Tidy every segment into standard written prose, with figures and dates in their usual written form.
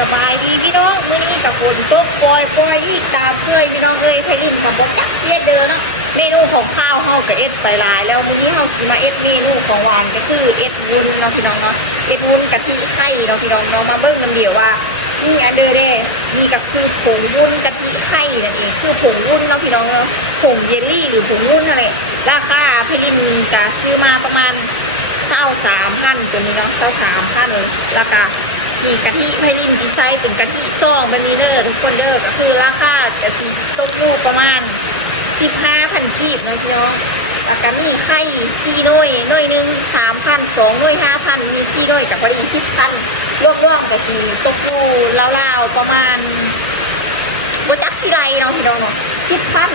สบายดีพี่น้องมื้อนี้กับฝนตกปล่อยอีกตามเคยพี่น้องไผลินกับบกจักเสียเด้อเนาะเมนูของข้าวเฮากับเอ็ดไปหลายแล้วมื้อนี้เฮาสิมาเอ็ดเมนูของหวานก็คือเอ็ดวุ้นเนาะพี่น้องเนาะเอ็ดวุ้นกะทิไข่เนาะพี่น้องเนาะมาเบิ่งกันเดี๋ยวว่านี่อันเดอร์เด้นี่ก็คือผงวุ้นกะทิไข่นั่นเองคือผงวุ้นเนาะพี่น้องเนาะผงเยลลี่หรือผงวุ้นอะไรราคาไผลินก็ซื้อมาประมาณ23,000ตัวนี้เนาะ23,000เลยราคามีกะทิไพลินดีไซน์เป็นกะทิซองแบบนี้เด้อทุกคนเด้อก็คือราคาจะตกลูกประมาณ15,000กีบเนาะพี่น้องแล้วก็มีไข่4หน่วยหนึ่ง3,000 2หน่วย5,000มี4หน่วยจากพอดี10,000รวมๆก็สิตกลูกราวๆประมาณบ่จักสิได้เนาะพี่น้องเนาะ10,000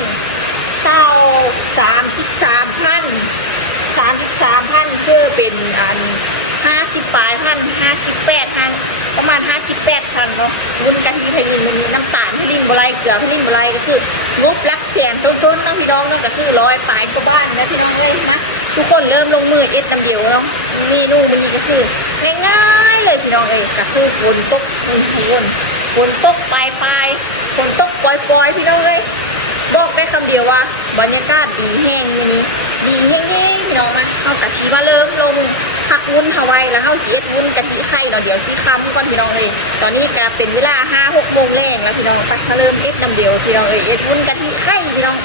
33,000คือเป็นอัน50 ปลายพัน58,000ประมาณ58,000เนาะวุ้นกะทิไทยมันมีน้ำตาลที่ลิ้นบลายเกลือที่ลิ้นบลายก็คืองบลักแสนต้นๆนะพี่น้องเนาะก็คือ100 ปลายก็บ้านนะพี่น้องเลยนะทุกคนเริ่มลงมือเอ็ดตำเดียวเนาะเมนูมันนี่ก็คือง่ายๆเลยพี่น้องก็คือฝนตกฝนตกปลายฝนตกปล่อยพี่น้องเลยบอกได้คำเดียวว่าบรรยากาศดีแห้งอยู่นี้ดีแห้งๆพี่น้องนะเอากะชีว่าเริ่มลงผักวุ้นฮาวายแล้วเอาสีเอ็ดวุ้นกะทิไข่เนาะเดี๋ยวสีคำก่อนพี่น้องเลยตอนนี้ก็เป็นเวลา5-6 โมงแรงแล้วพี่น้องไปมาเริ่มเอ็ดน้ำเดียวพี่น้องเอ็ดวุ้นกะทิไข่พี่น้อง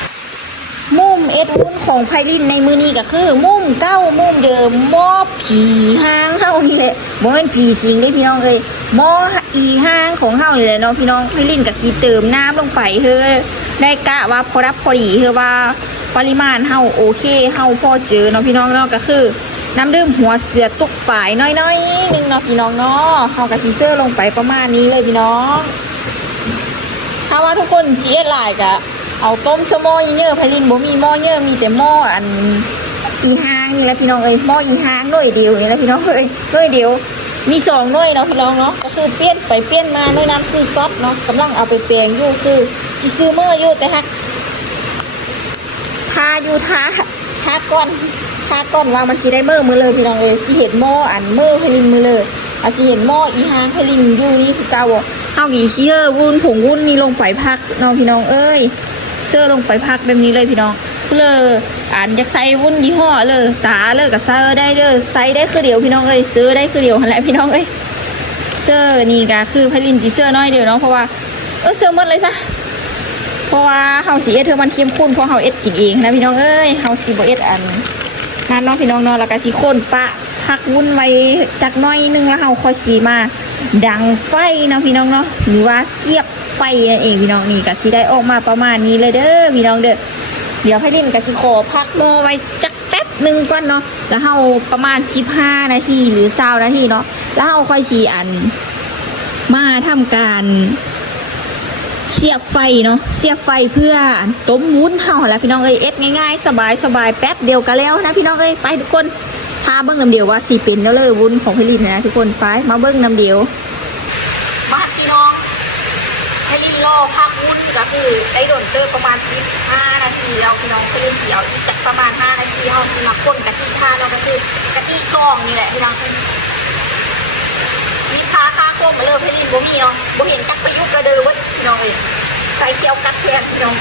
มุมเอ็ดวุ้นของไพลินในมือนี้ก็คือมุมเก้ามุมเดิมหม้อผีห้างเท่านี้แหละบ่เป็นผีสิงได้พี่น้องเลยหม้ออีห้างของเท่านี่แหละเนาะพี่น้องไพลินกับสีเติมน้ำลงไปเฮ้ได้กะว่าพอรับพอดีเฮ้ว่าปริมาณเฮาโอเคเฮาพอเจอเนาะพี่น้องเนาะก็คือน้ำดื่มหัวเสือตุกปลายน้อยๆนึงเนาะพี่น้องเนาะเฮากะชีเซอร์ลงไปประมาณนี้เลยพี่น้องถ้าว่าทุกคนจีเอสหลายกะเอาต้มสมอเยอะไพลินบ่มีหม้อเยอะมีแต่หม้ออันอีหางนี่แหละพี่น้องหม้ออีหางหน่วยเดียวนี่แหละพี่น้องหน่วยเดียวมี2 หน่วยเนาะพี่น้องเนาะก็คือเปลี่ยนไปเปลี่ยนมาหน่วยน้ำซื้อซอสเนาะกำลังเอาไปแปลงอยู่คือจิซื้อเมื่ออยู่แต่ฮักทาอยู่ทาก้อนว่ามันจีได้มือเลยพี่น้องที่เห็นหม้ออันมือไพลินมือเลยอาสิเห็นหม้ออีหางไพลินอยู่นี่คือเก่าเฮากี่เชื่อวุ้นผงวุ้นนี่ลงไปพักน้องพี่น้องเสื้อลงไปพักแบบนี้เลยพี่น้องเลยอ่านอยากใส่วุ้นยี่ห้อเลยตาเลยกับเสื้อได้เลยใส่ได้คือเดียวพี่น้องซื้อได้คือเดียวอะไรพี่น้องเสื้อนี่ก็คือไพลินจีเสื้อน้อยเดียวเนาะเพราะว่าเสื้อหมดเลยซะเพราะว่าเฮาสีเอสมันเข้มข้นเพราะเฮาเอสกินเองนะพี่น้องเฮาสีบ่เอสอันนั่นเนาะพี่น้องเนาะแล้วก็สีข้นปะพักวุ้นไว้จักน้อยนึงแล้วเฮาค่อยสีมาดังไฟเนาะพี่น้องเนาะหรือว่าเสียบไฟนั่นเองพี่น้องนี่ก็สีได้ออกมาประมาณนี้เลยเด้อพี่น้องเด้อเดี๋ยวไพลินก็สิขอพักหม้อไว้จักแป๊บนึงก่อนเนาะแล้วเฮาประมาณ15 นาทีหรือ20 นาทีเนาะแล้วเฮาค่อยสีอันมาทำการเสียบไฟเนาะเสียบไฟเพื่อต้มวุ้นเฮาแหละพี่น้องเอ็ดง่ายๆสบายแป๊บเดียวกันแล้วนะพี่น้องไปทุกคนทาเบิ้งน้ำเดียวว่าสีเป็นแล้วเลยวุ้นของไพลินนะทุกคนไปมาเบิ้งน้ำเดียวมาพี่น้องไพลินรอพักวุ้นก็คือได้โดนเจอประมาณ15 นาทีแล้วพี่น้องไพลินสีเอาจากประมาณ5 นาทีเฮาสิมาข้นกะทิทาเนาะก็คือกะทิซองนี่แหละพี่น้องมีค่าโคมมาเลยไพลินบ่มีเนาะบ่เห็นจักประยุกต์กระเดือวะพี่น้องใส่เชียวกัดแทนพี่น้อง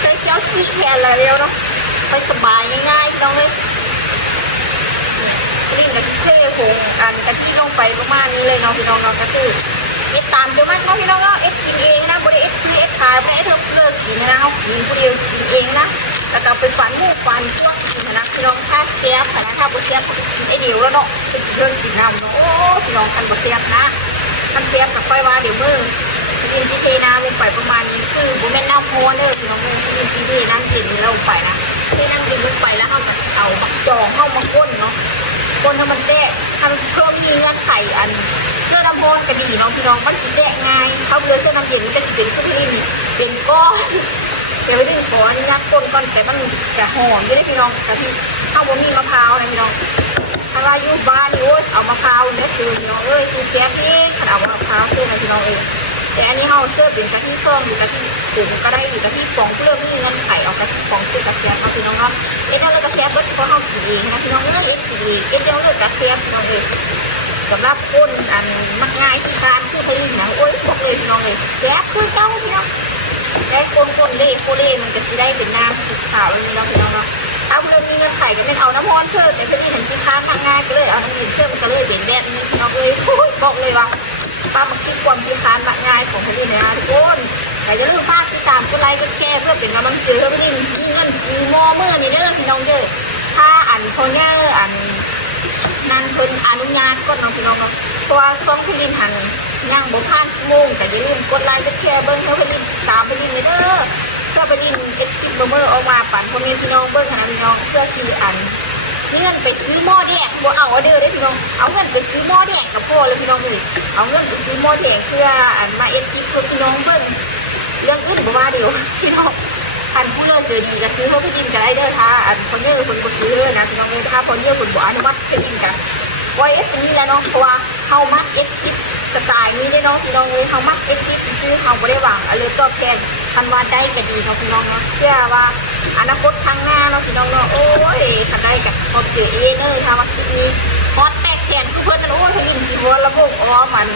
ใส่เชียวขี้แทนอะไรแล้วเนาะไปสบายง่ายๆพี่น้องลิ้นกะทิเทผงอันกะทิลงไปประมาณนี้เลยเนาะพี่น้องเนาะก็คือเอ็ดตามเดี๋ยวมันเนาะพี่น้องเนาะเอ็ดกินเองนะบริเอ็ดซื้อเอ็ดขายไม่เอ็ดเลิกกินนะเขากินคนเดียวกินเองนะแล้วก็ไปฝันหูฝันช่วงกินนะพี่น้องถ้าเสียบนะถ้าบุเสียบก็ไปกินไอเดียวแล้วเนาะไปเลิกกินน้ำเนาะโอ้พี่น้องคันบุเสียบนะคันเสียบกับไฟว่าเดี๋ยวมือกินที่เทน้ำลงไปประมาณนี้คือบุแม่น้ำโพนเลยพี่น้องกินที่เทน้ำเย็นลงไปนะเทน้ำเย็นลงไปแล้วเขามาเอาจองเข้ามาก้นเนาะคนทำมันแดะทำเพื่อมีเงื่อนไขอันเสื้อน้ำโพนกระดีน้องพี่น้องมันจะแดะง่ายเขาเลือเสื้อน้ำเย็นมันจะเป็นขึ้นที่นี่เป็นก้อนเดี๋ยวไปดึงก้อนนี่นะก้อนแต่มันจะหอมไม่ได้พี่น้องแต่ที่ข้าวบะหมี่มะพร้าวนะพี่น้องถ้าว่าอยู่บ้านนี่เอามะพร้าวเนี่ยซื้อพี่น้องคือเสียที่ขนาดมะพร้าวซื้อนะพี่น้องแต่อันนี้เขาเสื้อเป็นกะทิส้มหรือกะทิผงก็ได้หรือกะทิฟองเพื่อมีเงินไข่เอากะทิฟองซื้อกระเทียมเอาพี่น้องเนาะเอาเลยกระเทียมเพื่อเขากินเองนะพี่น้องเอ็ดกินเองเอ็ดเดียวเลยกระเทียมพี่น้องส สำหรับคนอันมักง่ายขี้คานคือพลินนะโอ้ยบอกเลยพี่น้องเลยแซ่บคือเก้าพี่น้องแต่คนเล่โคเล่มันจะสิได้เป็นน้ำสีขาวเลยพี่น้องเนาะถ้าเริ่มมีเงินไข่ก็เป็นเอาน้ำมอนเชิดแต่พลินเห็นขี้คานมักง่ายก็เลยเอาน้ำมันเชิดมันก็เลยเด่นแดดนี่พี่น้องเลยบอกเลยว่าป้ามักซิความขี้คานมักง่ายของพลินนะทุกคนใครจะเลือกฝากติดตามกดไลค์กดแชร์เพื่อเป็นกำลังใจให้พลินมีเงินซื้อหม้อเมื่อนี่เด้อพี่น้องเด้อถ้าอันคนเนี้ยอันนั่นคนอนุญาตก็น้องพี่น้องก็ตัวซองพลินหันย่างบุพานสมงแต่อย่าลืมกดไลค์กดแชร์เบิ้งเพื่อพลินตามพลินเลยเด้อเพื่อพลินเอ็ดคลิปเมื่อออกมาปั่นพ่อแม่พี่น้องเบิ้งนะพี่น้องเพื่อซื้ออันเงินไปซื้อหม้อแดงบ่เอาเด้อได้พี่น้องเอาเงินไปซื้อหม้อแดงกับพ่อเลยพี่น้องเลยเอาเงินไปซื้อหม้อแดงเพื่ออันมาเอ็ดคลิปเพื่อพี่น้องเบิ้งเรื่องอื่นบ่ว่าเดี๋ยวพี่น้องอันผู้เลิศเจอดีก็ซื้อเขาไปดินกันได้เด้อถ้าอันคนเยอะคนบ่ซื้อนะพี่น้องถ้าคนเยอะคนบ่อนุมัติไปดินกันไว้เอสนี้แล้วเนาะเพราะว่าเฮามักเอ็ดคลิปสไตล์นี้ได้เนาะพี่น้องเลยเฮามักเอ็ดคลิปซื้อเฮาบ่ได้หวังอะไรตอบแทนคันว่าได้ก็ดีเนาะพี่น้องเนาะเพื่อว่าอนาคตข้างหน้าเนาะพี่น้องเนาะโอ้ยคันได้กับชอบเจอเองเลยถ้าว่าคลิปนี้ฮอตแตกแสนคือเพิ่นนั่นโอ้ยเพิ่นยินสิบ่ระบบอ๋อมัน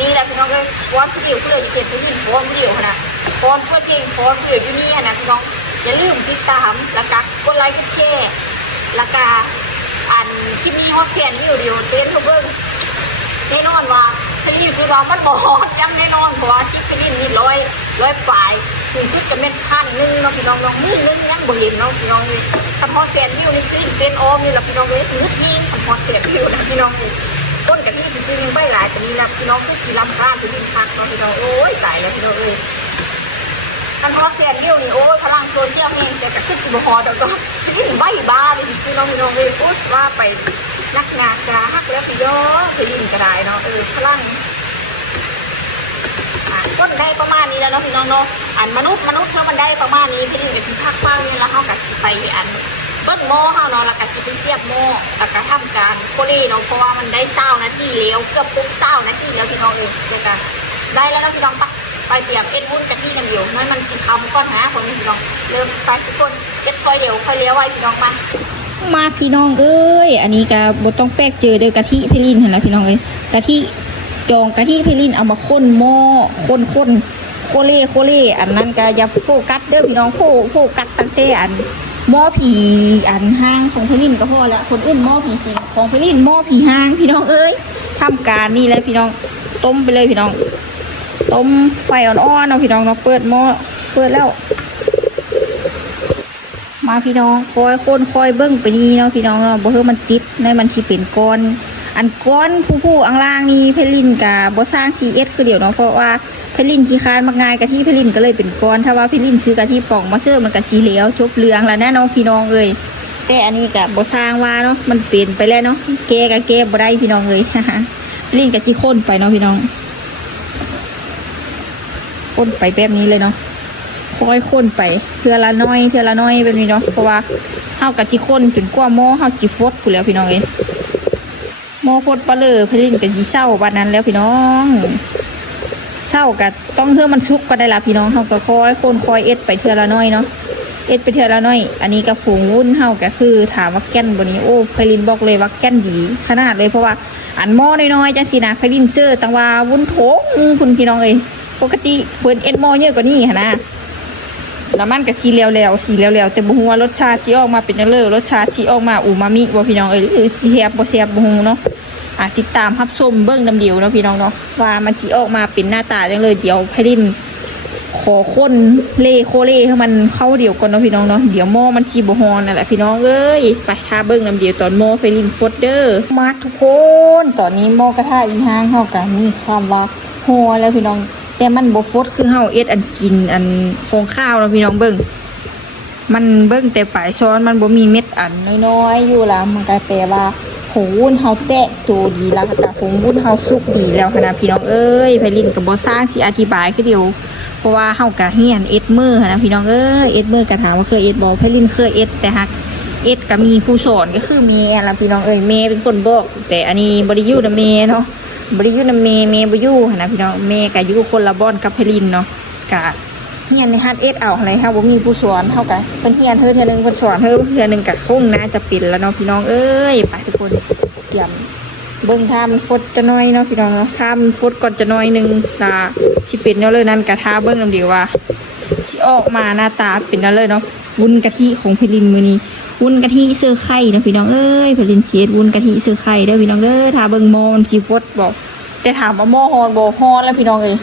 นี่แหละพี่น้องเอ้ยวอนผู้เดียวผู้เลยสิเพิ่นยินวอนผู้เดียวนะวอนเพิ่นเองวอนผู้เดียวอยู่นี่นะพี่น้องอย่าลืมติดตามแล้วก็กดไลค์กดแชร์แล้วก็อันคลิปนี้ฮอตแสนวิวเดียวเต้นทุกเบิ่งแน่นอนว่าเพลงนี้คือว่ามันบ่ฮอตจังแน่นอนเพราะว่าคลิปเพลงนี้ร้อยปลายสูงสุดก็แม่น1,000เนาะพี่น้องลองมือเล่นยังบ่เห็นเนาะพี่น้องเลยคำฮอตแสนวิวนี่คือเต้นออมนี่ล่ะพี่น้องเลยนึกยิงคำฮอตแสนวิวนะพี่น้องเลยต้นกะทิซื้อๆยังไปหลายแต่นี่ล่ะพี่น้องคือสิรำคาญคือดินคักเนาะพี่น้องโอ้ยตายแล้วพี่น้องเอ้ยอันฮอตแสนวิวนี่โอ้ยพลังโซเชียลแม่งแต่ก็คือสิบ่ฮอตดอกก็ยิ่งใบบ้าเลยซื้อน้องพี่น้องเลยพูดว่าไปนักหนาสาหักแล้วพี่น้องเคยยินก็ได้เนาะพลังต้นได้ประมาณนี้แล้วเนาะพี่น้องเนาะอันมนุษย์เพื่อมันได้ประมาณนี้พี่ลินกับสิพักฟังนี่แล้วเขากับสิไปอันเบิ้ลโม่เขาเนาะแล้วก็สิไปเสียบโม่แล้วก็ทำการโคเล่เนาะเพราะว่ามันได้20 นาทีแล้วเกือบ20 นาทีแล้วพี่น้องแล้วก็ได้แล้วนะพี่น้องไปเตรียมเอ็ดวุ้นกันที่น้ำเดียวให้มันสีคำก้อนหาคนพี่น้องเริ่มไปทุกคนเอ็ดซอยเดียวค่อยเลี้ยวไว้พี่น้องมาพี่น้องเอ้ยอันนี้ก็บ่ต้องแป๊กเจอเด้อกะทิพี่ลินเห็นแล้วพี่น้องเอ้ยกะทิจองกะทิเพลินเอามาข้นหม้อข้นโคเล่อันนั้นก็อย่าโฟกัสเด้อพี่น้องโฟกัสตั้งแต่อันหม้อผีอันห้างของเพลินก็พอแล้วคนอื่นหม้อผีสิงของเพลินหม้อผีห้างพี่น้องเอ้ยทำการนี่เลยพี่น้องต้มไปเลยพี่น้องต้มไฟอ่อนๆเนาะพี่น้องเนาะเปิดหม้อเปิดแล้วมาพี่น้องคอยคนคอยเบิ้งไปนี่เนาะพี่น้องเนาะบ่เฮามันติดในมันสิเป็นก้อนอันก้อนผู้อังล่างนี่เพลินกับบ่สร้าง CS คือเดียวเนาะเพราะว่าเพลินขี้คานมักง่ายกะที่เพลินก็เลยเป็นก้อนถ้าว่าเพลินซื้อกะที่ป่องมาเสิร์ฟมันก็สีเหลวจบเรื่องแล้วแน่น้องพี่น้องเอ้ยแต่อันนี้ก็บ่สร้างว่าเนาะมันเปลี่ยนไปแล้วเนาะแก้บ่ได้พี่น้องเอ้ยเพลินก็สิข้นไปเนาะพี่น้องข้นไปแบบนี้เลยเนาะค่อยข้นไปเทื่อละน้อยแบบนี้เนาะเพราะว่าเฮาก็สิข้นจนกว่าหม้อเฮาสิฟดพู่นแล้วพี่น้องเอ้ยโมโคตรปลาเลยเพลินกับยีเศร้าบ้านนั้นแล้วพี่น้องเศร้ากับต้องเพื่อมันซุกก็ได้ละพี่น้องเขาก็คอยเอ็ดไปเทื่อละน้อยเนาะเอ็ดไปเทื่อละน้อยอันนี้กับผงวุ้นเฮาก็คือถามว่าแก่นบนนี้โอ้เพลินบอกเลยว่าแก่นดีขนาดเลยเพราะว่าอันหม้อน้อยๆจังสินะเพลินเสื้อตังว่าวุ้นโถงคุณพี่น้องเอ้ยปกติเพิ่นเอ็ดหม้อเยอะกว่านี้ฮะนะแล้วมันกับสีเหลวแต่บุหัวรสชาติที่ออกมาเป็นยังเลิศรสชาติที่ออกมาอูมามิบ่พี่น้องเอ้ยหรือแซ่บบ่แซ่บบ่ฮู้เนาะติดตามรับชมเบิ้งน้ำเดียวเนาะพี่น้องเนาะว่ามันสิออกมาเป็นหน้าตาจังเลยเดี๋ยวให้ดินขอข้นโคเล่ให้มันเข้าเดียวก่อนเนาะพี่น้องเนาะเดี๋ยวหม้อมันสิบ่ฮอนนั่นแหละพี่น้องเอ้ยไปหาเบิ้งน้ำเดียวตอนหม้อไฟลินฟดเด้อมาทุกคนตอนนี้หม้อกระทะอีห้างเฮาก็มีความว่าฮอแล้วพี่น้องแต่มันบ่ฟดคือเฮาเอ็ดอันกินอันฟองข้าวเนาะพี่น้องเบิ้งมันเบิ้งแต่ปลายช้อนมันบ่มีเม็ดอันน้อยๆอยู่ล่ะมันก็แปลว่าผงวุ้นเฮาแตะโตดีแล้วก็ผงวุ้นเฮาสุกดีแล้วนะพี่น้องเอ้ยไผลินก็บ่สร้างสิอธิบายคือเดียวเพราะว่าเฮาก็เฮียนเอ็ดมือนะพี่น้องเอ้ยเอ็ดมือก็ถามว่าเคยเอ็ดบ่ไผลินเคยเอ็ดแต่ฮักเอ็ดก็มีผู้สอนก็คือแม่ล่ะพี่น้องเอ้ยแม่เป็นคนบอกแต่อันนี้บ่ได้อยู่นำแม่เนาะบ่ได้อยู่นำแม่บ่อยู่นะพี่น้องแม่ก็อยู่คนละบ่อนกับไผลินเนาะก็เฮียนในฮัดเอ็ดเอาอะไรค่ะบ่มีผู้สอนเท่ากันเพิ่นเฮียนเธอเทื่อนึงเพิ่นสอนเธอเทื่อนึงก็คงน่าจะเป็นแล้วเนาะพี่น้องเอ้ยไปทุกคนเตรียม เบิ่งทามันฟดจะน้อยเนาะพี่น้องเนาะทามันฟดก่อนจะน้อยนึงล่ะสิเป็นเนาะเลยนั่นกะทาเบิ่งนำเดียวว่าสิออกมาหน้าตาเป็นเนาะเลยเนาะวุ้นกะทิของเพลินมื้อนี้วุ้นกะทิเสื้อไข่เนาะพี่น้องเอ้ยเพลินเช็ดวุ้นกะทิเสื้อไข่เด้อพี่น้องเด้อทาเบิ่งหม้อมันสิฟดบอกแต่ถามว่าหม้อฮอนบ่ฮอนแล้วพี่น้องเอ้ย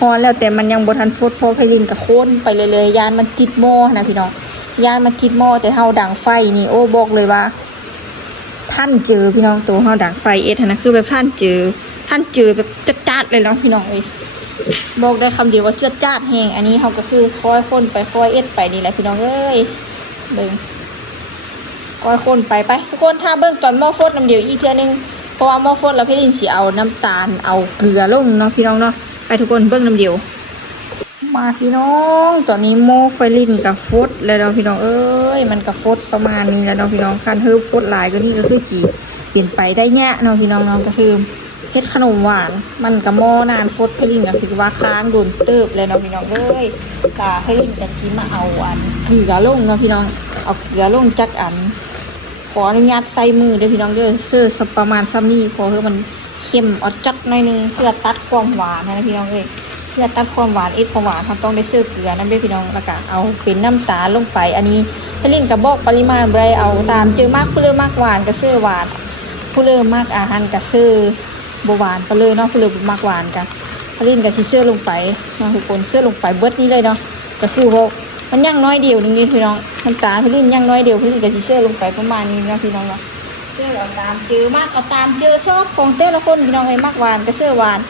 ฮอนแล้วแต่มันยังบ่ทันฟดเพราะเพลินกะโคนไปเลยๆยานมันติดหม้อนะพี่น้องยานมันติดหม้อแต่เฮาดังไฟนี่โอ้บอกเลยว่าท่านเจอพี่น้องตัวเฮาดังไฟเอสนะคือแบบท่านเจอแบบจัดๆเลยเนาะพี่น้องเอ้ยบอกได้คำเดียวว่าจัดแฮงอันนี้เฮาก็คือค่อยคนไปค่อยเอสไปนี่แหละพี่น้องเอ้ยเบิ่งค่อยคนไปทุกคนถ้าเบิ่งตอนหม้อฟดน้ำเดียวอีกเทื่อนึงเพราะว่าหม้อฟดแล้วพี่ลินสิเอาน้ำตาลเอาเกลือลงเนาะพี่น้องเนาะไปทุกคนเบิ่งน้ำเดียวมาพี่น้องตอนนี้หม้อไฟลินกับฟดแล้วเนาะพี่น้องเอ้ยมันกับฟดประมาณนี้แล้วเนาะพี่น้องคันเฮิบฟดหลายก็นี่ก็คือจีเปลี่ยนไปได้แง่เนาะพี่น้องเนาะก็คือเฮ็ดขนมหวานมันกับหม้อนานฟดไฟลินก็คือว่าค้างโดนเติบเลยเนาะพี่น้องเอ้ยกะไฟลินจะชิมาเอาอันเกลือลงเนาะพี่น้องเอาเกลือลงจักอันขออนุญาตใส่มือเด้อพี่น้องเด้อเสื้อสักประมาณซ้ำนี้พอคือมันเข้มเอาจัดหน่อยนึงเพื่อตัดความหวานนะพี่น้องเอ้ยเพื่อตัดความหวานความหวานเขาต้องได้เสื้อเกลือนั่นด้วยพี่น้องแล้วก็เอาเป็นน้ำตาลลงไปอันนี้พี่ลิงกับบอกปริมาณไรเอาตามเจอมากผู้เลือมากหวานกับเสื้อหวานผู้เลือมากอาหารกับเสื้อบหวานไปเลยเนาะผู้เลือมากหวานกันพี่ลิงกับเสื้อลงไปเนาะทุกคนเสื้อลงไปเบิดนี้เลยเนาะก็คือพวกมันย่างน้อยเดียวนึงนี่พี่น้องน้ำตาลพี่ลิงย่างน้อยเดียวพี่ลิงกับเสื้อลงไปประมาณนี้นะพี่น้องเนาะเสื้อเอาตามเจอมากเอาตามเจอชอบของแต่ละคนพี่น้องไอ้มากหวานกับเสื้อหวาน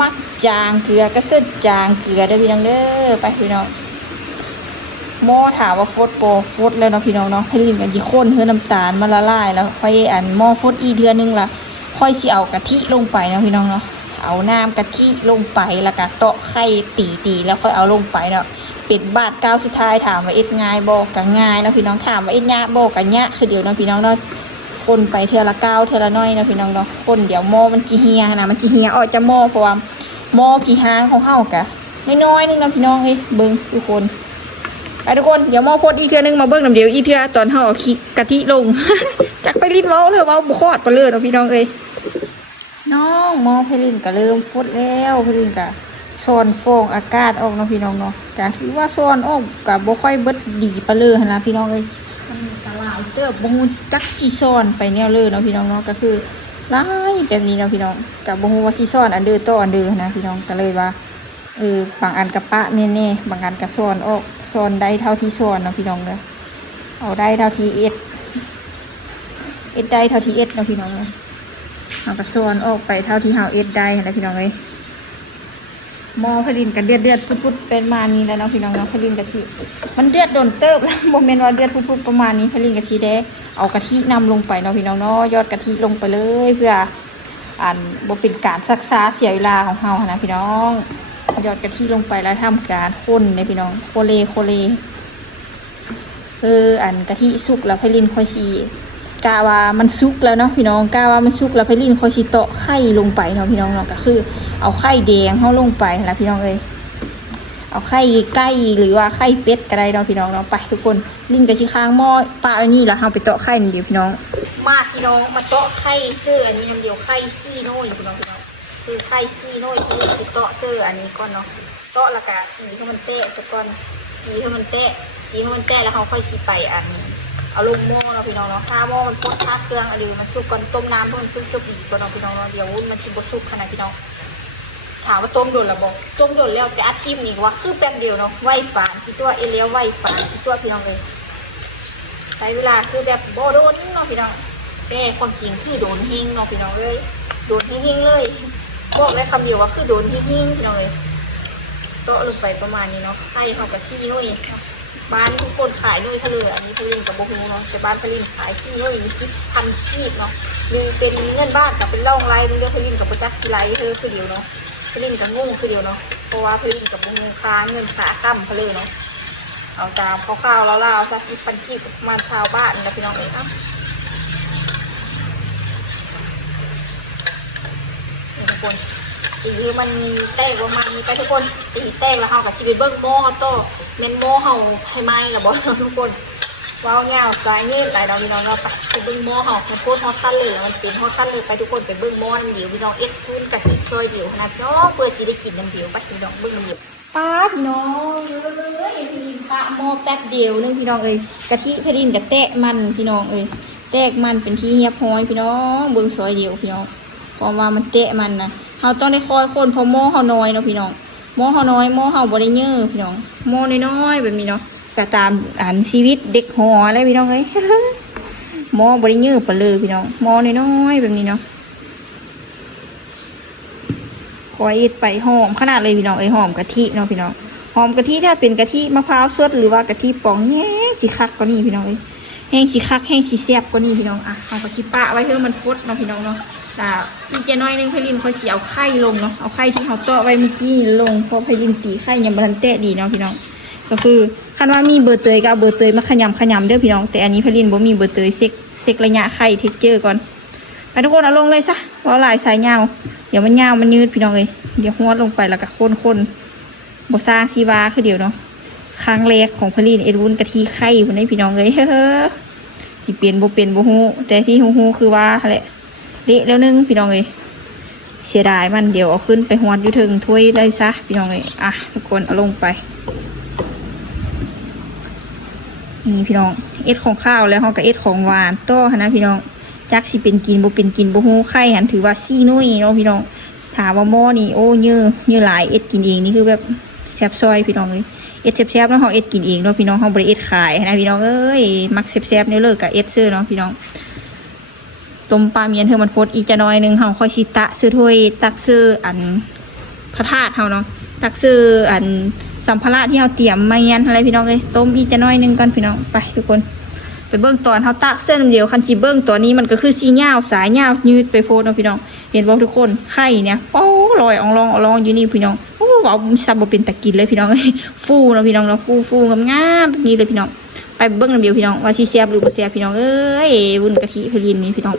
มักจางเกลือก็เส้นจางเกลือได้พี่น้องเด้อไปพี่น้องหม้อถามว่าฟดโปฟดแล้วเนาะพี่น้องเนาะให้ลินกันจีข้นเพื่อน้ำตาลมาละลายแล้วค่อยอันหม้อฟดอีเดือนนึงล่ะค่อยสิเอากะทิลงไปนะพี่น้องเนาะเอาน้ำกะทิลงไปแล้วก็เตาะไข่ตีแล้วค่อยเอาลงไปเนาะเป็นบาดก้าวสุดท้ายถามว่าเอ็ดง่ายบอกกะง่ายเนาะพี่น้องถามว่าเอ็ดยากบอกกะยากคือเดียวเนาะพี่น้องเนาะคนไปเทละก้าวเทละน้อยเนาะพี่น้องเนาะคนเดี๋ยวหม้อมันจีเฮียนะมันจีเฮียออกจะหม้อเพราะว่าหม้อผีหางของเฮากะน้อยๆนึงนะพี่น้องเอ้ยเบิ้งทุกคนไปทุกคนเดี๋ยวหม้อพดอีกเทื่อนึงมาเบิ้งน้ำเดียวอีเทื่อตอนเฮาเอากะทิลง จักไปลิ้นเว้าเลยเว้าบุคอดไปเลยเนาะพี่น้องเอ้ยน้องหม้อเพลินก็เริ่มฟดแล้วเพลินกะซ้อนฟองอากาศออกเนาะพี่น้องเนาะกะคือว่าซ้อนออกกะบ่ค่อยเบิดดีไปเลยหั่นล่ะพี่น้องเอ้ยมันกะหลายเติบบ่ฮู้จักกี่ซ้อนไปแนวเลยเนาะพี่น้องเนาะก็คือหลายแบบนี้เนาะพี่น้องกับบ่ฮู้ว่าสิซ้อนอันเดอร์ต่ออันเดอร์นะพี่น้องก็เลยว่าบางอันกับปะแน่ๆบางอันกับซ้อนออกซ้อนได้เท่าที่ซ้อนเนาะพี่น้องเนาะเอาได้เท่าที่เอ็ดได้เท่าที่เอ็ดเนาะพี่น้องเนาะเอากระซ้อนออกไปเท่าที่เฮาเอ็ดได้นะพี่น้องเอ้ยหม้อผลิตกันเดือดพุดๆเป็นมานี้แล้วเนาะพี่น้องเนาะผลิตกะทิมันเดือดโดนเติบแล้วโมเมนต์ว่าเดือดพุดๆประมาณนี้ผลิตกะทิได้เอากะทินำลงไปเนาะพี่น้องเนาะยอดกะทิลงไปเลยเพื่อบ่เป็นการซักซ้าเสียเวลาของเฮานะพี่น้องยอดกะทิลงไปแล้วทำการคนในพี่น้องโคเลกะทิสุกแล้วผลิตค่อยสีกาว่ามันสุกแล้วเนาะพี่น้องกาว่ามันสุกแล้วผลิตค่อยสีเตาะไข่ลงไปเนาะพี่น้องเนาะก็คือเอาไข่แดงเข้าลงไปแล้วพี่น้องเอ้ยเอาไข่ไก่หรือว่าไข่เป็ดก็ได้เนาะพี่น้องเนาะไปทุกคนลิงกับชีค้างหม้อปลาอันนี้แล้วเอาไปเตาะไข่นี่เดียวพี่น้องมาพี่น้องมาเตาะไข่เสื้ออันนี้น้ำเดียวไข่ซี่น้อยพี่น้องคือไข่ซี่น้อยคือสิเตาะเสื้ออันนี้ก่อนเนาะเตาะแล้วก็ตีให้มันเตะสักก่อนตีให้มันเตะแล้วเขาค่อยสีไปอันนี้เอาลงหม้อเนาะพี่น้องเนาะถ้าหม้อมันปดถ้าเครื่องอันนี้มันสุกก่อนต้มน้ำเพื่อมันสุกจบอีกก่อนเนาะพี่น้องเนาะเดี๋ยวมันชิบสุกขนาดพี่น้องถามว่าต้มโดนหรือบอกต้มโดนแล้วแต่อาชีพนี้ว่าคือแป๊บเดียวเนาะไหวปานคิดตัวเลี้ยวไหวปานคิดตัวพี่น้องเลยใช้เวลาคือแบบโบโดนเนาะพี่น้องแต่ความจริงคือโดนหิ้งเนาะพี่น้องเลยโดนหิ้งเลยบอกได้คำเดียวว่าคือโดนหิ้งพี่น้องเลยโตลงไปประมาณนี้เนาะไข่เขากับซี่นุ่ยบ้านทุกคนขายนุ่ยทะเลอันนี้ทะเลกับโบฮูเนาะแต่บ้านทะเลขายซี่นุ่ยมี10,000กีบเนาะมีเป็นเงินบ้านกับเป็นล่องไรมีเรื่องทะเลกับโปรจักซีไรคือเดียวเนาะผลิตกับงูคือเดียวเนาะเพราะว่าผลิตกับงูค้าเงินขาค่ำเพลินเนาะเอาตามคร่าวๆแล้วเราจะ10,000กีบประมาณชาวบ้านนะพี่น้องเอ้ยทุกคนตีคือมันแตกประมาณนี้ไปทุกคนตีแตกแล้วเขากับชีวิตเบิ้งโม่เขาโตเมนโม่เขาให้ไหมล่ะบอสทุกคน ว้าวเงาสายเงียบหลายเราพี่น้องเราไปเบิ้งหม้อหอกโคตรฮอตตันเลยมันเป็นฮอตตันเลยไปทุกคนไปเบิ้งหม้อน้ำเดียวพี่น้องเอ็ดคูนกะทิซอยเดียวนะพี่น้องเพื่อจะได้กินน้ำเดียวไปพี่น้องเบิ้งน้ำเดียวป้าพี่น้องเลยพี่ดินปะหม้อแป๊บเดียวนึงพี่น้องเอ้ยกะทิพี่ดินกับแตะมันพี่น้องเอ้ยแตกมันเป็นที่เฮียบห้อยพี่น้องเบิ้งซอยเดียวพี่น้องเพราะว่ามันแตะมันนะเราต้องได้คอยคนเพราะหม้อเขาน้อยเนาะพี่น้องหม้อเขาน้อยหม้อเขาบริเยอร์พี่น้องหม้อน้อยๆแบบนี้เนาะก็ตามชีวิตเด็กหออะไรพี่น้องเอ้ย หม้อบริเยอร์ไปเลยพี่น้องหม้อน้อยๆแบบนี้เนาะคอยเอ็ดไปหอมขนาดเลยพี่น้องเอ้ยหอมกะทิเนาะพี่น้องหอมกะทิถ้าเป็นกะทิมะพร้าวสดหรือว่ากะทิป่องแห้งสีคักก็นี่พี่น้องเอ้ยแห้งสีคักแห้งสีแซ่บก็นี่พี่น้องอ่ะเอากะทิปะไว้เพื่อมันฟดเนาะพี่น้องเนาะแต่อีกจะน้อยนึงไพลินเขาเสียเอาไข่ลงเนาะเอาไข่ที่เขาต่อไว้เมื่อกี้ลงเพราะไพลินตีไข่ยังบรันแตะดีเนาะพี่น้องก็คือคันว่ามีเบอร์เตยก็เอาเบอร์เตยมาขยำเด้อพี่น้องแต่อันนี้ไพลินบ่มีเบอร์เตยเซ็กระยะไข่เทคเจอร์ก่อนไปทุกคนเอาลงเลยซะว่าลายสายยาวเดี๋ยวมันยาวมันยืดพี่น้องเลยเดี๋ยวหัวลงไปแล้วก็คนบซาซีวาคือเดี๋ยวเนาะครั้งแรกของไพลินเอ็ดวุ้นกะทิไข่วันนี้พี่น้องเลยเฮ้อสิเปลี่ยนบ่ฮู้แต่ที่ฮู้คือว่าแหละเละแล้วนึงพี่น้องเลยเสียดายมันเดี๋ยวเอาขึ้นไปหวดอยู่ถึงถ้วยได้ซะพี่น้องเลยอ่ะทุกคนเอาลงไปนี่พี่น้องเอ็ดของข้าวแล้วเขาก็เอ็ดของหวานต่อนะพี่น้องจักสิเป็นกินบ่เป็นกินบ่ฮู้ไข่หันถือว่าซี่นุ่ยเนาะพี่น้องถามว่าหม้อนี่โอ้เยอะหลายเอ็ดกินเองนี่คือแบบแซ่บซอยพี่น้องเลยเอ็ดแซ่บๆแล้วเขาเอ็ดกินเองเนาะพี่น้องเขาบริเอ็ดขายนะพี่น้องเอ้ยมักแซ่บๆเนี่ยเลิกกับเอ็ดซื้อเนาะพี่น้องต้มปลาเมียนเธอมันพดอีจะน้อยนึงเขาค่อยชิตะซื้อถ้วยตักซื้ออันพระธาตุเขาเนาะตักซื้ออันสัมภาระที่เขาเตรียมมาเงียนอะไรพี่น้องเลยต้มอีจะน้อยนึงกันพี่น้องไปทุกคนไปเบิ้งตอนเขาตักเส้นเดียวคันจีเบิ้งตัวนี้มันก็คือสีเงาสายเงายืดไปโพดเนาะพี่น้องเห็นบ่ทุกคนไข่เนี่ยโอ้ลอยอองลองอยู่นี่พี่น้องโอ้ว้าวซับบ่เป็นตะกินเลยพี่น้องฟูเนาะพี่น้องเนาะฟูงามๆแบบนี้เลยพี่น้องไปเบิ้งน้ำเดียวพี่น้องว่าสีแซ่บหรือบ่แซ่บพี่น้องเอ้ยวุ้นกะทิเพลินนี่พี่น้อง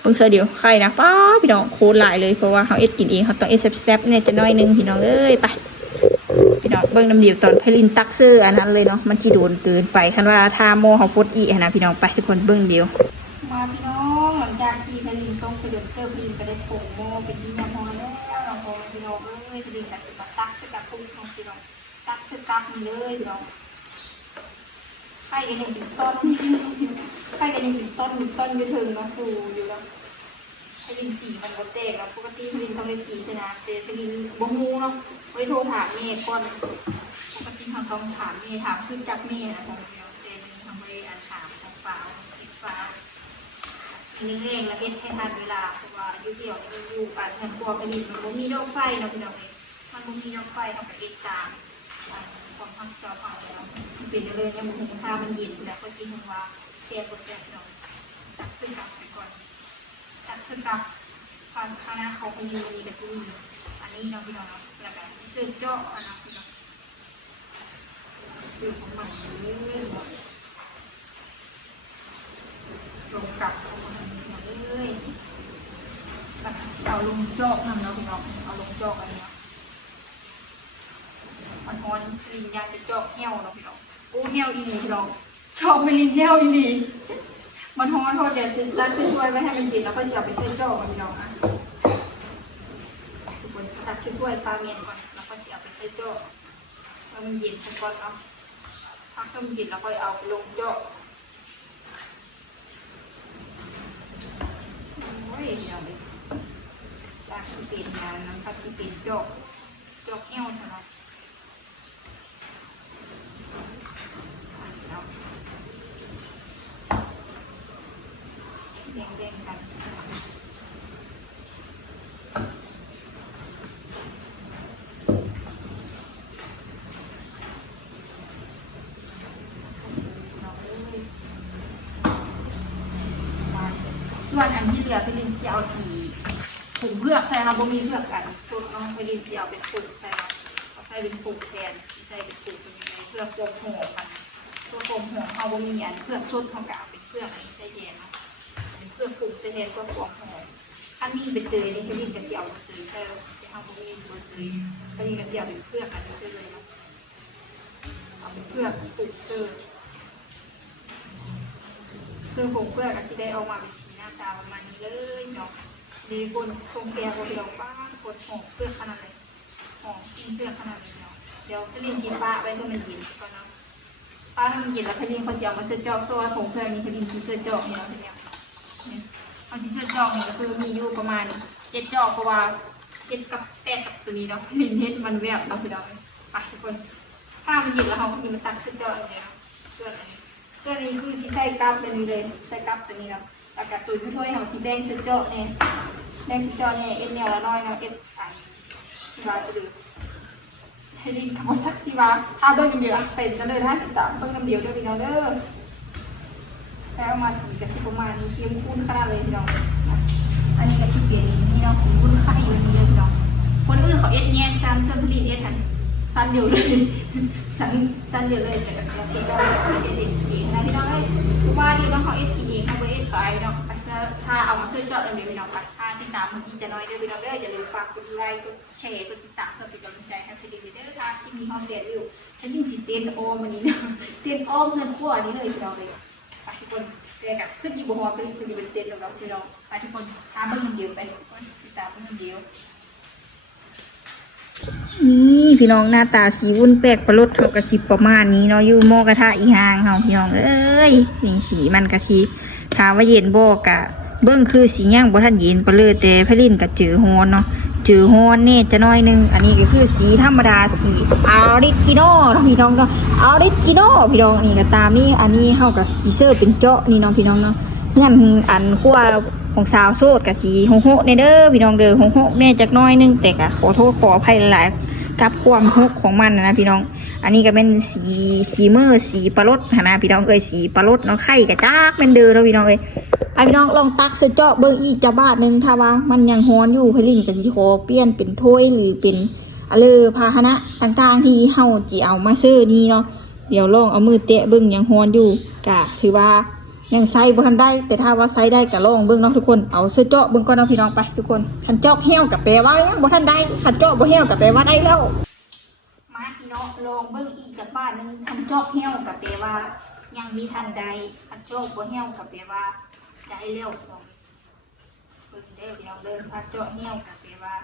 เบิ้งเสือเดียวไข่นะป้าพี่น้องโคตรหลายเลยเพราะว่าเขาเอ็ดกินเองเขาต้องเอ็ดแซ่บๆเนี่ยจะน้อยนึงพี่น้องเอ้ยไปพี่น้องเบิ้งน้ำเดียวตอนเพลินตักเสื้ออันนั้นเลยเนาะมันจีโดนเกินไปคันว่าทาโมเขาพดอีนะพี่น้องไปทุกคนเบิ้งเดียวมาพี่น้องหลังจากที่เพลินต้องไปเดินเติมเพลินไปได้ผงโมเป็นที่ยำพอแล้วเราพอพี่น้องเอ้ยเพลินกับสกัดตักสกัดพุ่งของพี่น้องตักสกัดเลยพี่น้องไข่กันยังถึงต้นไข่กันยังถึงต้นยืดถึงเนาะฟูอยู่แล้วไข่ลินปีมันก็แตกแล้วปกติลินต้องเล่นปีใช่ไหมแต่สลินบ่งูเนาะไว้โทรถามเมย์ก่อนปกติเขาต้องถามเมย์ถามชื่อจักเมย์นะของเดียวแต่นี้ทำบริการถามของฟ้าติดฟ้าสิ่งเร่งและเฮ็ดให้ทันเวลาเพราะว่าอยู่เดียวนี่มันอยู่การแทนตัวผลิตมันบ่มีดอกไฟเนาะพี่น้องเองมันบ่มีดอกไฟทำไปเองตามของทางจอของเราเป็นเลยยังบุกค่ามันเย็นแล้วก็กินว่าเสียบเสียบเนาะตักซึ่งกลับไปก่อนตักซึ่งกลับความคณะเขาไปยืนมีแบบนี้อันนี้เนาะพี่น้องเนาะแล้วก็ซึ่งเจาะอันนั้นพี่น้องซึ่งของมันเลยลงกลับของมันเลยตักเอาลงเจาะนั่นเนาะพี่น้องเอาลงเจาะอันนี้มันฮอนลินยาจะเจาะเหี้ยวเนาะพี่น้องโอ้เหี้ยวอีหลีพี่น้องชอบไปลินเหี้ยวอีหลีมันฮอนโทษเดี๋ยวตัดช่วยไว้ให้มันกินแล้วก็จะเอาไปเช็ดเจาะกันพี่น้องอ่ะทุกคนตัดช่วยปลาเมียนก่อนแล้วก็จะเอาไปเช็ดเจาะแล้วมันเย็นสักก้อนเนาะพักให้มันเย็นแล้วก็เอาไปลงเจาะโอ้ยเดี๋ยวจากที่เป็นงานน้ำพักที่เป็นเจาะเหี้ยวใช่ไหมแดงๆกันส่วนอันที่เหลือเป็นลินจีเอาสีผงเผือกใส่ค่ะบ่มีเผือกกันส่วนน้องเป็นลินจีเอาเป็นผงใส่ค่ะเอาใส่เป็นผงแทนใส่เป็นผงเป็นยังไงเพื่อโฟมห่อกันเพื่อโฟมห่อเอาบ่มีอันเผือกสดของกาวเป็นเผือกอันนี้ใส่แทนเนาะเป็นเผือกผงใส่แทนก็โฟมห่ออันนี้เป็นเตยนี่จะลินกระเจียวเตยใช่จะเอาบ่มีตัวเตยอันนี้กระเจียวเป็นเผือกอันนี้ใช่เลยเนาะเอาเป็นเผือกผงเตย เสื้อผมเพื่อกับที่ได้ออกมาเป็นสีหน้าตาประมาณนี้เลยเนาะดีบนทรงเสียบนดอกฟ้ากดหอมเสื้อขนาดไหนหอมกินเสื้อขนาดนี้เนาะเดี๋ยวพลินชีฟ้าไว้ให้มันเย็นก่อนเนาะป้าให้มันเย็นแล้วพลินเขาจะเอามาเสื้อจอกโซ่ผมเพื่อนี้พลินชีเสื้อจอกเนี่ยเนาะทีเนี้ยเอาชีเสื้อจอกเนี่ยก็คือมีอยู่ประมาณ7 จอกเพราะว่า7 กับ 8กับตัวนี้เนาะพลินเฮ็ดมันแวบเนาะคือเราไปทุกคนถ้ามันเย็นแล้วเขาก็จะมาตักเสื้อจอกเลยเนาะเสื้ออันนี้เสื้อนี้คือสีใส่กับตัวนี้เลยใส่กับตัวนี้เนาะแล้วก็ตัวถ้วยของสีแดงเสื้อจอกเนี่ยแดงเสื้อจอกเนี่ยเอ็นแนวละน้อยเนาะเอ็นอันสีวาจะดูให้ดินคำสักสีวาถ้าเบิ้งน้ำเดียวเป็นจะเลยถ้าติดตามเบิ้งน้ำเดียวด้วยพี่น้องเด้อแล้วมาสีกับสีประมาณนี้เข้มข้นขนาดเลยพี่น้องอันนี้ก็สีเปลี่ยนนี่เนาะข้นข้าวอยู่นี่เลยพี่น้องคนอื่นเขาเอ็ดเนี่ยซ้ำเสื้อผลิตเอ็ดทันสั้นเดียวเลยสั้นเดียวเลยแต่กับเราเป็นเราเด็ดเองนะพี่น้องเลยทุกวันนี้น้องเขาเอ็ดกินเองเขาไม่ได้ขายเนาะถ้าเอามาซื้อจอดเดี๋ยวพี่น้องปัดถ้าติดตามมันอีจะน้อยเด้อพี่น้องเด้ออย่าลืมฝากกดไลค์กดแชร์กดติดตามเพื่อเป็นกำลังใจให้พี่ดีเด้อถ้าคลิปนี้ห้องเรียนอยู่ถ้ายิ่งสิเต้นโอมวันนี้เนาะเต้นอ้อมเงินขั้วนี้เลยพี่น้องเลยไปทุกคนเรียกกับขึ้นจีบหัวเป็นคุณจะเป็นเต้นเราพี่น้องไปทุกคนตามเบิ้งเงินเดียวไปทุกคนติดตามเบิ้งเงินเดียวนี่พี่น้องหน้าตาสีวุ่นแปลกประหลดเขากระจิบประมาณนี้เนาะอยู่หม้อกระทะอีหางเขาพี่น้องเอ้ยสีมันกระสีถามว่าเย็นบ่กะเบิ้งคือสีย่างบ่ท่านเย็นไปเลยแต่พลินกะจือฮอนเนาะจือฮอนเนี่ยจะน้อยนึงอันนี้ก็คือสีธรรมดาสีออริจินอลพี่น้องเนาะออริจินอลพี่น้องนี่ก็ตามนี่อันนี้เขากับสีเสื้อเป็นเจาะนี่น้องพี่น้องเนาะเงื่อนอันขั้วของสาวโสดกับสีหงหกเด้อพี่น้องเด้อหงหกเนี่ยจักน้อยนึงแต่กะขอโทษขออภัยหลายกับความหกของมันนะพี่น้องอันนี้ก็เป็นสีมือสีปลาลดนะพี่น้องเอ้ยสีปลาลดเนาะไข่กระจักเป็นเด้อแล้วพี่น้องเอ้ยพี่น้องลองตักเสเจาะเบิ้งอีกจะบาทนึงถ้าว่ามันยังฮ้อนอยู่พลินกับสีขอเปลี่ยนเป็นถ้วยหรือเป็นพาหนะต่างๆที่เฮาจีเอามาซื้อนี่เนาะเดี๋ยวลองเอามือเตะเบิ้งยังฮ้อนอยู่กะถือว่ายังใส่บ่ทันได้แต่ถ้าว่าใส่ได้ก็ลองเบิ่งเนาะทุกคนเอาเสื้อเจาะเบิ่งก่อนเนาะพี่น้องไปทุกคนคันเจาะเหี้ยวกับแปลว่ายังบ่ทันได้คันเจาะบ่เหี้ยวกับแปลว่าได้แล้วมาพี่น้องลองเบิ่งอีกจากบ้านนึงคันเจาะเหี้ยวกับแปลว่ายังมีทันใดคันเจาะบ่เหี้ยวกับแปลว่าได้แล้วเบิ่งเด้อพี่น้องเด้อคันเจาะเหี้ยวกับแปลว่า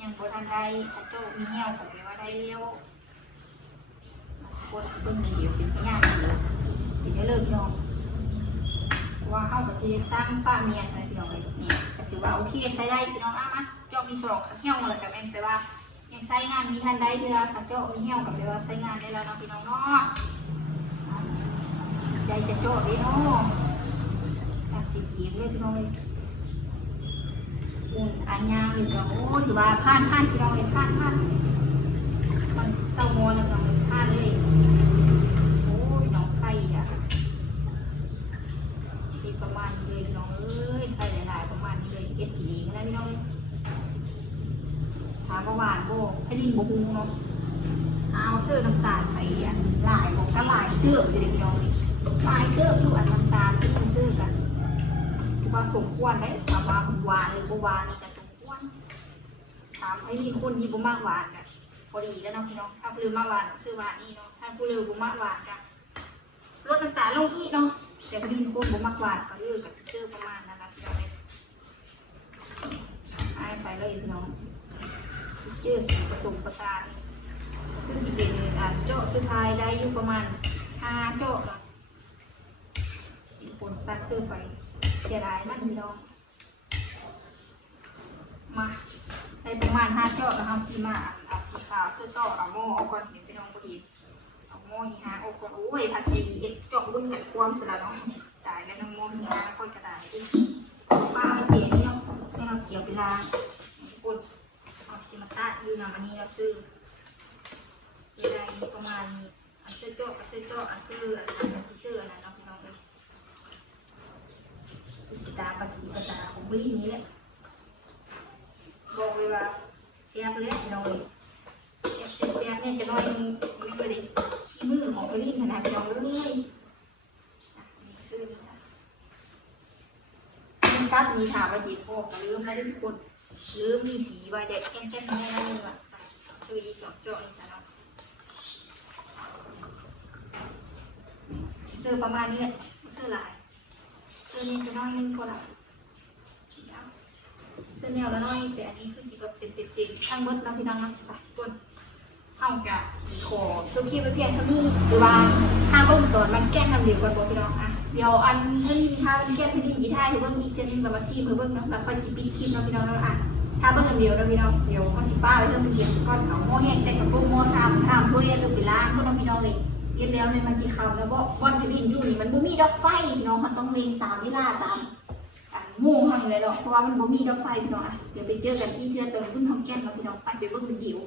ยังบ่ทันได้คันเจาะมีเหี้ยวกับแปลว่าได้แล้วคนเบิ่งเดี๋ยวเป็นพยานเดี๋ยวเลิกน้องว่าเข้ากับที่ตั้งป้าเมียนอะไรพี่น้องเลยนี่ก็ถือว่าโอเคใช้ได้พี่น้องอ่ะเจ้ามีสองขัดเหี้ยวเลยกับแม่แปลว่ายังใช้งานมีทันได้เดือขัดเจ้ามีเหี้ยวกับแปลว่าใช้งานได้แล้วนะพี่น้องเนาะใจจะโจ้ดีเนาะติดเกียร์ด้วยพี่น้องเลยอันยางเลยก็โอ้ถือว่าผ่านพี่น้องเลยผ่านมันเศร้าโมนเลยพี่น้องเลยผ่านเลยโอ้ยน้องไข่อะประมาณนี้เลยน้องเอ้ยใครหลายๆประมาณนี้เลยเก็บกี่ดีก็ได้พี่น้องถามประมาณโบให้ดินบกุงเนาะเอาเสื้อน้ำตาลไปหลายบอกก็หลายเตื้อเลยพี่น้องหลายเตื้อดูอันน้ำตาลที่มันซื้อกันว่าสมควรไหมถามว่าหวานหรือบ่หวานนี่จะสมควรถามให้ดินคนที่บ่มากหวานกันพอดีแล้วน้องพี่น้องถ้าผู้ลืมมากหวานซื้อหวานนี่เนาะถ้าผู้ลืมบ่มากหวานกันลดน้ำตาลลงอีกเนาะแต่พอดีคนบ่มักหวานก็เลือกกับซื้อประมาณนั้นนะพี่น้องไปเลยพี่น้องเชื่อสีผสมประสานคือสีเป็นโจ๊ะสุดท้ายได้อยู่ประมาณ5 โจ๊ะเนาะคนตัดซื้อไปเสียดายมันพี่น้องมาได้ประมาณ5 โจ๊ะแล้วทำสีมาสีขาวซื้อต่อเอาโม่เอาก่อนเดี๋ยวพี่น้องพอดีโมหิฮาโอ้คนโอ้ยผัดซีเอ็ดจอกรุ่นกับความสละเนาะตายแล้วน้องโมหิฮาค่อยกระดาษที่ป้าเกี่ยนี่เนาะให้เราเกี่ยวเวลาคนเอาซิมาต้าอยู่นะวันนี้เราซื้อยังไงประมาณนี้อันซื้อโจ๊กอันซื้อโจ๊กอันซื้ออันซื้ออะไรเนาะพี่น้องเลยตาภาษาของบรินี้แหละบอกเลยว่าเสียไปเลยพี่น้องเลยเสียเนี่ยจะน้อยไม่ไปเลยขี้มือของไปรีดขนาดเราเลยนี่ซื้อนี่จ้ะมันกัดมีถามว่าจีบโอ้ก็ลืมแล้วทุกคนลืมมีสีใบเด็ดแก่นๆไม่ได้เลยว่ะซื้อยีสองโจ้นี่จ้ะเนาะซื้อประมาณนี้แหละซื้อหลาย เส้นนี้จะน้อยนึงก็ละเส้นแนวละน้อยแต่อันนี้คือสีแบบเต็มทั้งหมดนะพี่น้องนะไปก้นห้องกะสีขอตัวขี้ไปเพียงเท่านี้หรือว่าห้าต้นตอนมันแก้น้ำเดียวกันบอกพี่น้องอ่ะเดี๋ยวอันถ้าถ้ามันแก้ที่ดินกี่ท่าคือเบิ้งอีกเท่านี้แบบมาซีเบิ้งเนาะแล้วค่อยจะปิดคลิปเนาะพี่น้องแล้วอ่ะถ้าเบิ้งอันเดียวนะพี่น้องเดี๋ยวเขาสิป้าไว้เริ่มเป็นเย็นก้อนเขาโม่แห้งแต่กับพวกโม่ทำด้วยลูกไปล้างก็ต้องพี่น้องเลยเย็นแล้วเนี่ยมันจีเขาแล้วก็ก้อนที่ดินอยู่นี่มันบ่มีดอกไฟพี่น้องมันต้องเล็งตามเวลาตามโม่ทำเลยเนาะเพราะว่ามันบ่มีดอกไฟพี่น้องอ่ะเดี๋ยวไปเจอกันที่เดือนตอนขึ้นทำแก้นเราพี่น้องไปเบิ้งเป็นเดียว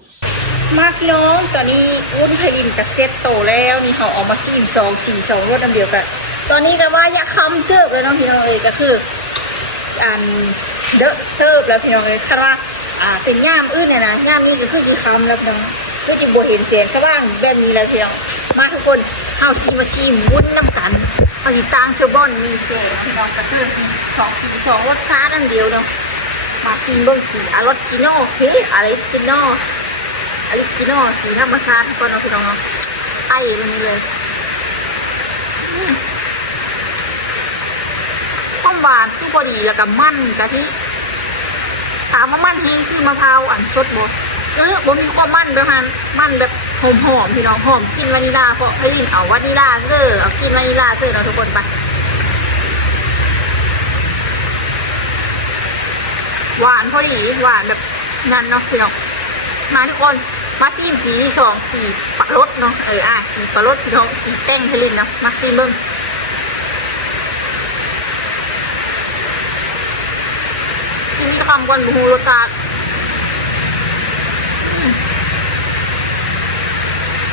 มาพี่น้องตอนนี้วุ้นไพลินกับเซตโตแล้วนี่เขาเอามาซีม2 4 2รถน้ำเดียวกันตอนนี้ก็ว่าอยากคำเติบแล้วน้องพี่น้องก็คืออันเดอะเติบแล้วพี่น้องครับเป็นย่ามอื่นเนี่ยนะย่ามนี้ก็คือสีคำแล้วพี่น้องคือจิบบัวเห็นเสียงสว่างแบบนี้แล้วพี่น้องมาทุกคนเฮาซีมาซีมวุ้นน้ำกันเอาสีตางเซลบอนมีเสียงพี่น้องก็คือ2 4 2รถซ่าอันเดียวเนาะมาซีมเบิ้งสีอารสจิโน่เฮ้อะไรจิโน่อลิจิโน่สีน้ำมาซาทุกคนเอาพี่น้องเนาะไอ้ตรงนี้เลยความหวานที่พอดีแล้วก็มันกะทิถามว่ามันเฮงคือมะพร้าวอันสดบ่บ่มีความมันแบบนั้นมันแบบหอมๆพี่น้องหอมกินวานิลาเพราะให้ลินเอาวานิลาเด้อเอากินวานิลาเด้อเนาะทุกคนไปหวานพอดีหวานแบบนั่นเนาะพี่น้องมาทุกคนมาซีมสี2สีปลารสเนาะสีปลารสพี่น้องสีแป้งให้ลินเนาะมาซีมเบิ่งชิมคำก่อนบูรสชาติ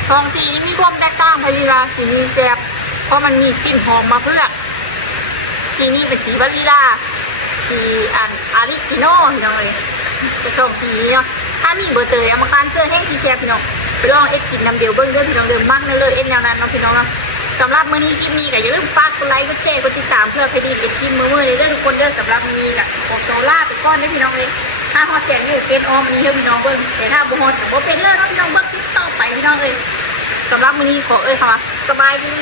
ทองสีนี้มีความแตกต่างไปลีลาสีนี้แซ่บเพราะมันมีกลิ่นหอมมาเพื่อสีนี้เป็นสีวานิลาสีอันอาริจิโน่พี่น้องเลยจะส่งสีเนาะถ้ามีเบอร์เตยเอามาคั้นเสื้อแห้งที่แซ่บพี่น้องไปลองเอ็ดกินน้ำเดียวเบิ้งเด้อพี่น้องเดิมมั่งเลยเอ็ดแนวนั้นเนาะพี่น้องเนาะสำหรับมื้อนี้คลิปนี้ก็อย่าลืมฝากกดไลค์กดแชร์กดติดตามเพื่อให้ดีเป็นทีมมือเลยเด้อทุกคนเด้อสำหรับมื้อนี้ก็ขอตัวลาไปก่อนเด้อพี่น้องเลยถ้าฮอตแสนนี่เป็นออมนี้เด้อพี่น้องเบิ้งแต่ถ้าบ่ฮอตก็บ่เป็นเลยเนาะพี่น้องเบิ้งคลิปต่อไปพี่น้องเลยสำหรับมื้อนี้ขอค่ะสบายดี